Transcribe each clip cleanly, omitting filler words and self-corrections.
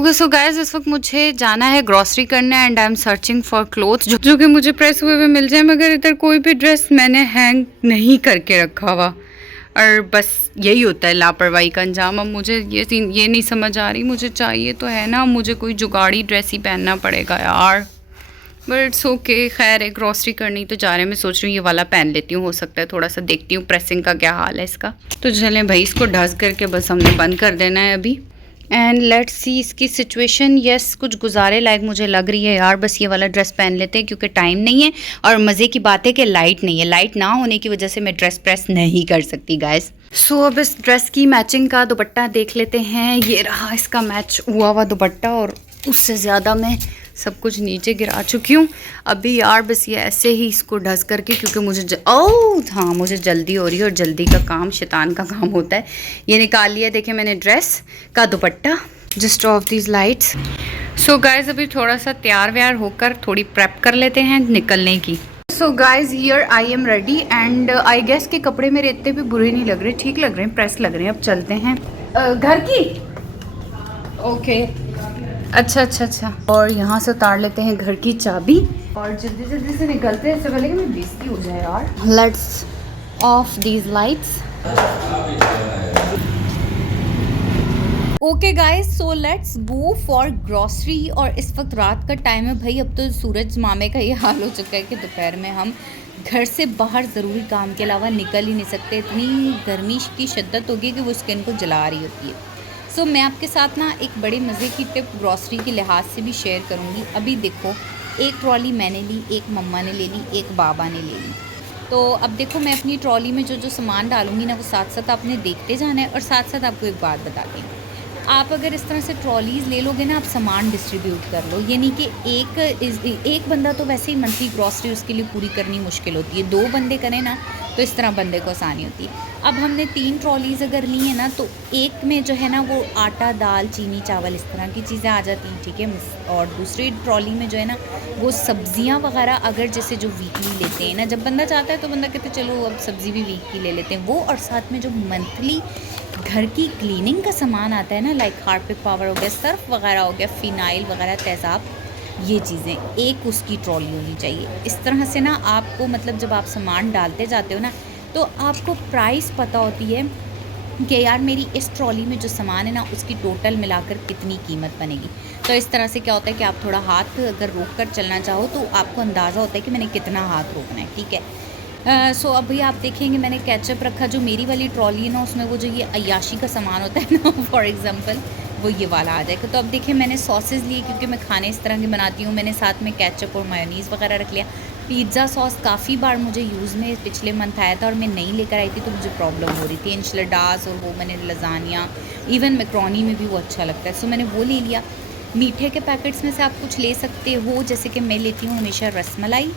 Okay so guys, इस वक्त मुझे जाना है ग्रॉसरी करने and I am searching for clothes जो कि मुझे प्रेस हुए हुए मिल जाए, मगर इधर कोई भी ड्रेस मैंने हैंग नहीं करके रखा हुआ। और बस यही होता है लापरवाही का अंजाम। अब मुझे ये नहीं समझ आ रही, मुझे चाहिए तो है ना, मुझे कोई जुगाड़ी ड्रेस ही पहनना पड़ेगा यार। बट इट्स ओके, खैर है, ग्रॉसरी करनी तो जा रहे हैं। मैं सोच रही हूँ ये वाला पहन लेती हूँ, हो सकता है थोड़ा सा देखती हूँ प्रेसिंग का क्या हाल है इसका। तो चलें भाई, इसको ढस करके बस हमने बंद कर देना है अभी। एंड लेट्स सी इसकी सिचुएशन। यस, कुछ गुजारे लायक मुझे लग रही है यार। बस ये वाला ड्रेस पहन लेते हैं क्योंकि टाइम नहीं है, और मज़े की बात है कि लाइट नहीं है। लाइट ना होने की वजह से मैं ड्रेस प्रेस नहीं कर सकती गाइस। सो अब इस ड्रेस की मैचिंग का दुपट्टा देख लेते हैं। ये रहा इसका मैच हुआ हुआ दुपट्टा, और उससे ज़्यादा मैं सब कुछ नीचे गिरा चुकी हूँ अभी यार। बस ये ऐसे ही इसको ढस करके, क्योंकि मुझे हाँ, मुझे जल्दी हो रही है, और जल्दी का काम शैतान का काम होता है। ये निकाल लिया, देखिए मैंने ड्रेस का दुपट्टा। Just of these lights. So guys, अभी थोड़ा सा तैयार व्यार होकर थोड़ी प्रेप कर लेते हैं निकलने की। So guys, here I am ready and I guess के कपड़े मेरे इतने भी बुरे नहीं लग रहे, ठीक लग रहे हैं, प्रेस लग रहे हैं। अब चलते हैं घर की। ओके, अच्छा। और यहाँ से उतार लेते हैं घर की चाबी, और जल्दी से निकलते हैं, इससे पहले कि मैं बेइज्जती हो जाए यार। Let's of these lights. Okay guys, so let's go for grocery. और इस वक्त रात का टाइम है भाई। अब तो सूरज मामे का ये हाल हो चुका है कि दोपहर में हम घर से बाहर ज़रूरी काम के अलावा निकल ही नहीं सकते। इतनी गर्मी की शिद्दत होगी कि वो स्किन को जला रही होती है। सो मैं आपके साथ ना एक बड़े मज़े की टिप ग्रॉसरी के लिहाज से भी शेयर करूँगी। अभी देखो, एक ट्रॉली मैंने ली, एक मम्मा ने ले ली, एक बाबा ने ले ली। तो अब देखो, मैं अपनी ट्रॉली में जो सामान डालूँगी ना, वो साथ साथ आपने देखते जाना है। और साथ साथ आपको एक बात बताती हूँ, आप अगर इस तरह से ट्रॉलीज़ ले लोगे ना, आप सामान डिस्ट्रीब्यूट कर लो। ये नहीं कि एक बंदा तो वैसे ही मंथली ग्रॉसरी उसके लिए पूरी करनी मुश्किल होती है। 2 बंदे करें ना तो इस तरह बंदे को आसानी होती है। अब हमने 3 ट्रॉलीज़ अगर ली है ना, तो एक में जो है ना वो आटा, दाल, चीनी, चावल, इस तरह की चीज़ें आ जाती हैं, ठीक है। और दूसरी ट्रॉली में जो है ना वो सब्ज़ियाँ वगैरह, अगर जैसे जो वीकली लेते हैं ना, जब बंदा चाहता है तो बंदा कहते चलो अब सब्ज़ी भी वीक की ले लेते हैं वो। और साथ में जो मंथली घर की क्लीनिंग का सामान आता है ना, लाइक हार्पिक पाउडर हो गया, सर्फ वगैरह हो गया, फिनाइल वगैरह, तेज़ाब, ये चीज़ें एक उसकी ट्रॉली होनी चाहिए। इस तरह से ना आपको, मतलब जब आप सामान डालते जाते हो ना, तो आपको प्राइस पता होती है कि यार मेरी इस ट्रॉली में जो सामान है ना, उसकी टोटल मिलाकर कितनी कीमत बनेगी। तो इस तरह से क्या होता है कि आप थोड़ा हाथ अगर रोक कर चलना चाहो तो आपको अंदाज़ा होता है कि मैंने कितना हाथ रोकना है, ठीक है। सो अभी आप देखेंगे मैंने केचप रखा। जो मेरी वाली ट्रॉली है ना, उसमें वो जो ये अय्याशी का सामान होता है ना, फॉर एग्जांपल वो ये वाला आ जाएगा। तो अब देखिए, मैंने सॉसेस लिए क्योंकि मैं खाने इस तरह के बनाती हूँ। मैंने साथ में केचप और मायोनीज़ वगैरह रख लिया। पिज़्ज़ा सॉस काफ़ी बार मुझे यूज़ में पिछले मंथ आया था और मैं नहीं लेकर आई थी, तो मुझे प्रॉब्लम हो रही थी। इंशलडास और वो मैंने लजानिया, इवन मैक्रोनी में भी वो अच्छा लगता है, सो मैंने वो ले लिया। मीठे के पैकेट्स में से आप कुछ ले सकते हो, जैसे कि मैं लेती हूँ हमेशा रसमलाई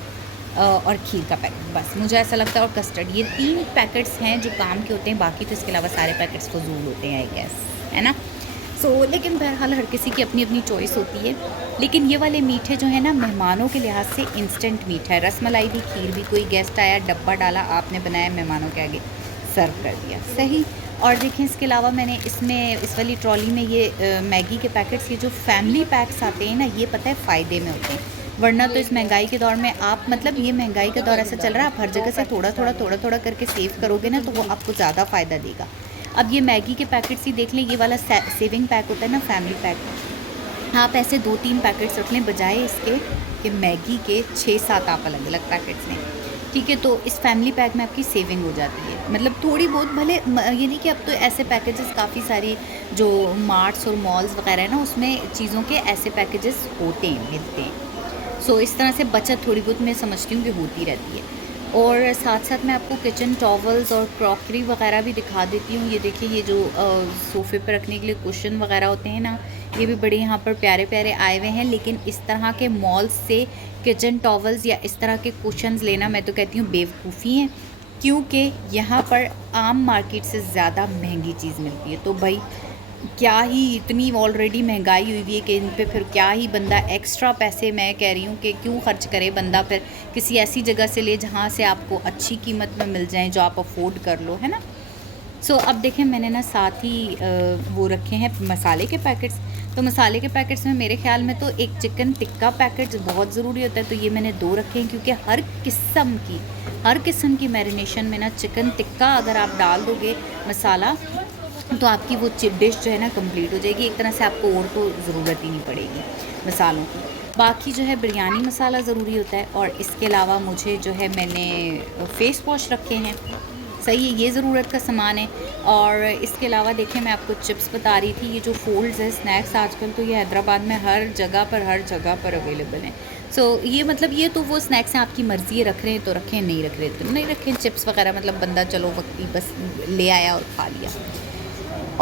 और खीर का पैकेट, बस मुझे ऐसा लगता है, और कस्टर्ड। ये 3 पैकेट्स हैं जो काम के होते हैं, बाकी तो इसके अलावा सारे पैकेट्स फजूल होते हैं, आई गेस, है ना। सो लेकिन बहरहाल हर किसी की अपनी अपनी चॉइस होती है। लेकिन ये वाले मीठे जो है ना, मेहमानों के लिहाज से इंस्टेंट मीठा है। रसमलाई भी, खीर भी, कोई गेस्ट आया, डब्बा डाला, आपने बनाया, मेहमानों के आगे सर्व कर दिया, सही। और देखें, इसके अलावा मैंने इसमें, इस वाली ट्रॉली में ये मैगी के पैकेट्स, ये जो फैमिली पैक्स आते हैं ना, ये पता है फ़ायदे में होते हैं। वरना तो इस महंगाई के दौर में आप, मतलब ये महंगाई का दौर ऐसा चल रहा है, आप हर जगह से थोड़ा करके सेव करोगे ना, तो वो आपको ज़्यादा फ़ायदा देगा। अब ये मैगी के पैकेट्स ही देख लें, ये वाला सेविंग पैक होता है ना, फैमिली पैक, आप ऐसे 2-3 पैकेट्स रख लें, बजाय इसके कि मैगी के 6-7 आप अलग अलग पैकेट्स लें, ठीक है। तो इस फैमिली पैक में आपकी सेविंग हो जाती है, मतलब थोड़ी बहुत। भले ये नहीं कि अब तो ऐसे पैकेजेस काफ़ी सारी जो मार्ट्स और मॉल्स वगैरह है ना, उसमें चीज़ों के ऐसे पैकेजेस होते हैं, मिलते हैं। सो इस तरह से बचत थोड़ी बहुत मैं समझती हूँ कि होती रहती है। और साथ साथ मैं आपको किचन टॉवल्स और क्रॉकरी वगैरह भी दिखा देती हूँ। ये देखिए, ये जो सोफ़े पर रखने के लिए कुशन वगैरह होते हैं ना, ये भी बड़े यहाँ पर प्यारे प्यारे आए हुए हैं। लेकिन इस तरह के मॉल्स से किचन टॉवल्स या इस तरह के कुशन्स लेना, मैं तो कहती हूँ बेवकूफ़ी है, क्योंकि यहाँ पर आम मार्केट से ज़्यादा महंगी चीज़ मिलती है। तो भाई क्या ही, इतनी ऑलरेडी महंगाई हुई हुई है कि इन पे फिर क्या ही बंदा एक्स्ट्रा पैसे, मैं कह रही हूँ कि क्यों खर्च करे बंदा। फिर किसी ऐसी जगह से ले जहाँ से आपको अच्छी कीमत में मिल जाए, जो आप अफोर्ड कर लो, है ना। सो अब देखें, मैंने ना साथ ही वो रखे हैं मसाले के पैकेट्स। तो मसाले के पैकेट्स में मेरे ख्याल में तो एक चिकन टिक्का पैकेट बहुत ज़रूरी होता है, तो ये मैंने 2 रखे हैं, क्योंकि हर किस्म की मैरिनेशन में ना चिकन टिक्का अगर आप डाल दोगे मसाला, तो आपकी वो डिश जो है ना कंप्लीट हो जाएगी। एक तरह से आपको और तो ज़रूरत ही नहीं पड़ेगी मसालों की। बाकी जो है बिरयानी मसाला ज़रूरी होता है, और इसके अलावा मुझे जो है मैंने फ़ेस वॉश रखे हैं। सही है, ये ज़रूरत का सामान है। और इसके अलावा देखिए, मैं आपको चिप्स बता रही थी, ये जो फोल्ड्स है स्नैक्स आजकल तो ये हैदराबाद में हर जगह पर अवेलेबल हैं। सो ये मतलब ये तो वो स्नैक्स हैं, आपकी मर्ज़ी है, रख रहे हैं तो रखें, नहीं रख रहे तो नहीं रखें। चिप्स वगैरह मतलब बंदा चलो वक्ती बस ले आया और खा लिया।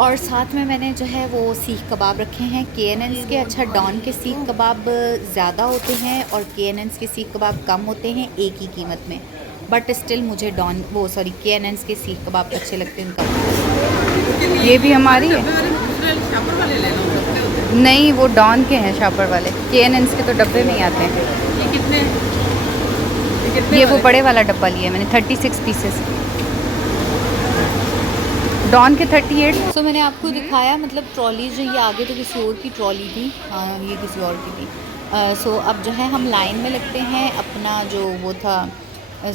और साथ में मैंने जो है वो सीख कबाब रखे हैं K&N's के। अच्छा, डॉन के सीख कबाब ज़्यादा होते हैं और K&N's के सीख कबाब कम होते हैं एक ही कीमत में, बट स्टिल मुझे K&N's के सीख कबाब अच्छे लगते हैं उनका। ये भी हमारी है, नहीं वो डॉन के हैं शापर वाले, K&N's के तो डब्बे में ही आते हैं। ये वो बड़े वाला डब्बा लिया मैंने 36 पीसेस, डॉन के 38। सो मैंने आपको दिखाया मतलब ट्रॉली जो ये आगे तो किसी और की ट्रॉली थी, हाँ ये किसी और की थी। सो अब जो है हम लाइन में लगते हैं अपना जो वो था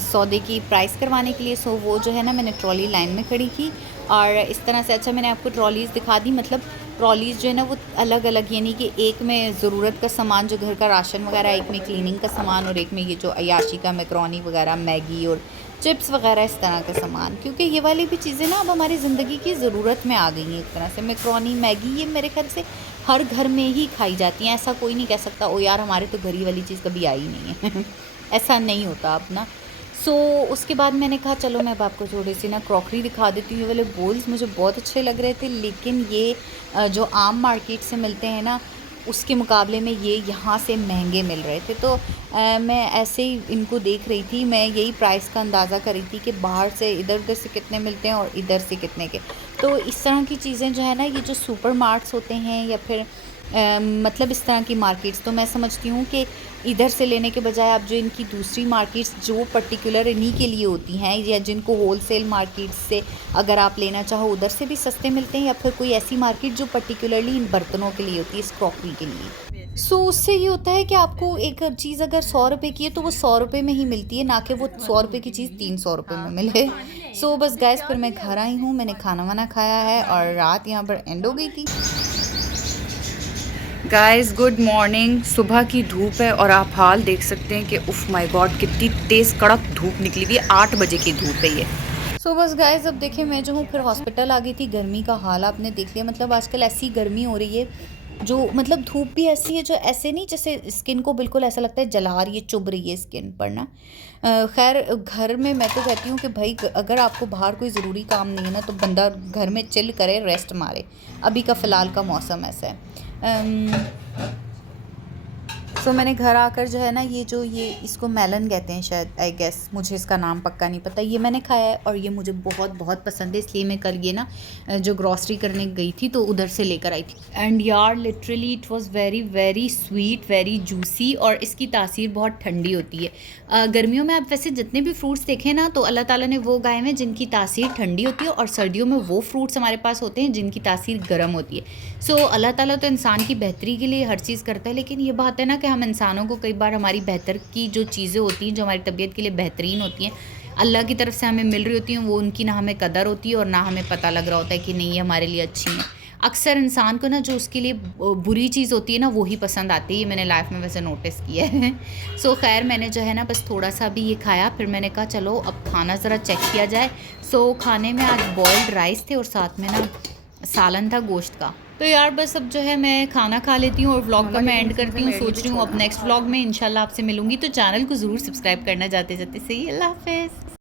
सौदे की प्राइस करवाने के लिए। सो वो जो है ना मैंने ट्रॉली लाइन में खड़ी की और इस तरह से। अच्छा, मैंने आपको ट्रॉलीज़ दिखा दी, मतलब ट्रॉलीज़ जो है ना वो अलग अलग, यानी कि एक में ज़रूरत का सामान जो घर का राशन वगैरह, एक में क्लीनिंग का सामान, और एक में ये जो अयाशी का मैक्रोनी वगैरह, मैगी और चिप्स वगैरह इस तरह का सामान। क्योंकि ये वाली भी चीज़ें ना अब हमारी ज़िंदगी की ज़रूरत में आ गई हैं एक तरह से। मैक्रोनी, मैगी ये मेरे ख्याल से हर घर में ही खाई जाती हैं। ऐसा कोई नहीं कह सकता ओ यार हमारे तो घर ही वाली चीज़ कभी आई नहीं है ऐसा नहीं होता अपना। सो उसके बाद मैंने कहा चलो मैं अब आपको थोड़ी सी ना क्रॉकरी दिखा देती हूँ। ये वाले बोल्स मुझे बहुत अच्छे लग रहे थे, लेकिन ये जो आम मार्केट से मिलते हैं ना उसके मुकाबले में ये यहाँ से महंगे मिल रहे थे। तो मैं ऐसे ही इनको देख रही थी, मैं यही प्राइस का अंदाज़ा कर रही थी कि बाहर से इधर उधर से कितने मिलते हैं और इधर से कितने के। तो इस तरह की चीज़ें जो है ना, ये जो सुपर मार्ट्स होते हैं या फिर मतलब इस तरह की मार्केट्स, तो मैं समझती हूँ कि इधर से लेने के बजाय आप जो इनकी दूसरी मार्केट्स जो पर्टिकुलर इन्हीं के लिए होती हैं, या जिनको होलसेल मार्केट से अगर आप लेना चाहो उधर से भी सस्ते मिलते हैं, या फिर कोई ऐसी मार्केट जो पर्टिकुलरली इन बर्तनों के लिए होती है, इस क्रॉकरी के लिए। सो उससे ये होता है कि आपको एक चीज़ अगर 100 रुपये की है तो वो 100 रुपये में ही मिलती है, ना कि वो 100 रुपये की चीज़ 300 रुपये में मिले। सो बस गैस, फिर मैं घर आई हूँ, मैंने खाना वाना खाया है और रात यहाँ पर एंड हो गई थी। Guys good morning. सुबह की धूप है और आप हाल देख सकते हैं कि उफ़ माय गॉड कितनी तेज़ कड़क धूप निकली हुई है। 8 बजे की धूप है ये। सो बस गाइस, अब देखिए मैं जो हूँ फिर हॉस्पिटल आ गई थी। गर्मी का हाल आपने देख लिया, मतलब आजकल ऐसी गर्मी हो रही है जो मतलब धूप भी ऐसी है जो ऐसे नहीं जैसे स्किन को बिल्कुल ऐसा लगता है जला रही है, चुभ रही है स्किन पर ना। खैर घर में मैं तो कहती हूँ कि भाई अगर आपको बाहर कोई ज़रूरी काम नहीं है ना तो बंदा घर में चिल करे, रेस्ट मारे। अभी का फ़िलहाल का मौसम ऐसा है। सो मैंने घर आकर जो है ना ये इसको मेलन कहते हैं शायद, आई गेस, मुझे इसका नाम पक्का नहीं पता। ये मैंने खाया है और ये मुझे बहुत बहुत पसंद है, इसलिए मैं कल ये ना जो ग्रॉसरी करने गई थी तो उधर से लेकर आई थी। एंड यार literally it was very very sweet, very juicy, और इसकी तासीर बहुत ठंडी होती है। गर्मियों में आप वैसे जितने भी फ्रूट्स देखें ना तो अल्लाह ताला ने वो गाए हैं जिनकी तासीर ठंडी होती है, और सर्दियों में वो फ्रूट्स हमारे पास होते हैं जिनकी तासीर गर्म होती है। सो अल्लाह ताला तो इंसान की बेहतरी के लिए हर चीज़ करता है, लेकिन ये बात है ना कि हम इंसानों को कई बार हमारी बेहतर की जो चीज़ें होती हैं जो हमारी तबीयत के लिए बेहतरीन होती हैं अल्लाह की तरफ से हमें मिल रही होती हैं, वो उनकी ना हमें कदर होती है और ना हमें पता लग रहा होता है कि नहीं ये हमारे लिए अच्छी हैं। अक्सर इंसान को ना जो उसके लिए बुरी चीज़ होती है ना वही पसंद आती है, ये मैंने लाइफ में वैसे नोटिस किया है। सो खैर मैंने जो है ना बस थोड़ा सा भी ये खाया, फिर मैंने कहा चलो अब खाना ज़रा चेक किया जाए। सो खाने में आज बॉइल्ड राइस थे और साथ में ना सालन था गोश्त का। तो यार बस अब जो है मैं खाना खा लेती हूँ और व्लॉग का मैं एंड करती हूँ। सोच रही हूँ अब नेक्स्ट व्लॉग में इंशाल्लाह आपसे मिलूंगी, तो चैनल को ज़रूर सब्सक्राइब करना जाते जाते। सही, अल्लाह हाफ़िज़।